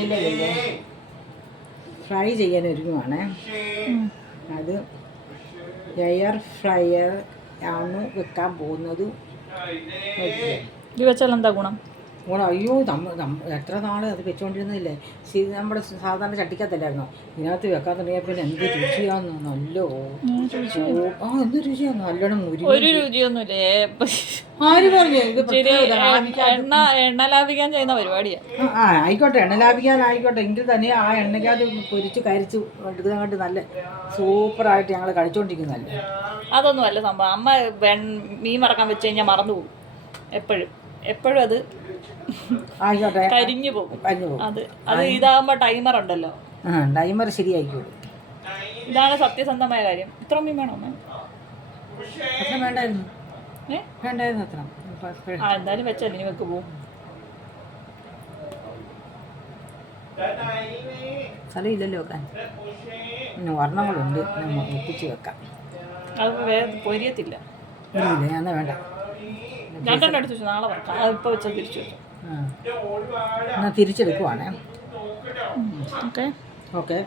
എണ്ണയിലല്ലേ fry ചെയ്യാൻ ഒരുങ്ങുവാണേ. അത് air fryer ആണ് വെക്കാൻ പോകുന്നത്. ഇത് വെച്ചാൽ എന്താ ഗുണം? അയ്യോ എത്ര നാൾ അത് വെച്ചുകൊണ്ടിരുന്നില്ലേ? നമ്മുടെ സാധാരണ ചട്ടിക്കകത്തല്ലായിരുന്നോ? ഇതിനകത്ത് വെക്കാൻ തുടങ്ങിയ പിന്നെ എന്ത് രുചിയാന്ന്. നല്ല എന്ത് രുചിയാന്ന്. നല്ലോണം ഒരു രുചിയൊന്നുമില്ലേ? ആര് പറഞ്ഞു? എണ്ണ ലാഭിക്കാൻ ചെയ്യുന്ന പരിപാടിയാ. ആയിക്കോട്ടെ, എണ്ണ ലാഭിക്കാനായിക്കോട്ടെ. എങ്കിൽ തന്നെ ആ എണ്ണയ്ക്കകത്ത് പൊരിച്ച് കരിച്ച് എടുക്കുന്നതുകൊണ്ട് നല്ല സൂപ്പറായിട്ട് ഞങ്ങൾ കഴിച്ചുകൊണ്ടിരിക്കുന്നതല്ലേ. അതൊന്നും അല്ല സംഭവം. അമ്മ മീൻ മറക്കാൻ വെച്ച് കഴിഞ്ഞാൽ മറന്നു പോകും. എപ്പോഴും അത് ആയിക്കോട്ടെ കരിഞ്ഞു പോകും. അത് ഇതാകുമ്പോ ടൈമർ ഉണ്ടല്ലോ. ടൈമർ ശരിയായിക്കോളൂ. ഇതാണ് സത്യസന്ധമായ കാര്യം. ഇത്ര മീൻ വേണോ? അത്ര വേണ്ടായിരുന്നു. വേണ്ടായിരുന്നു അത്ര. എന്തായാലും വെച്ചല്ലേ, ഇനി വെക്ക് പോവും. സ്ഥലമില്ലല്ലോ വെക്കാൻ. പിന്നെ വർണ്ണങ്ങളുണ്ട്, ഒപ്പിച്ച് വെക്കാം. അത് പൊരിയത്തില്ല. എന്നാ വേണ്ട, രണ്ടെണ്ണം എടുത്ത് വെച്ചു. നാളെ വെക്കാം. അത് ഇപ്പോൾ വെച്ചാൽ തിരിച്ചു വെച്ചു. എന്നാൽ തിരിച്ചെടുക്കുവാണേ. ഓക്കെ. ഓക്കെ.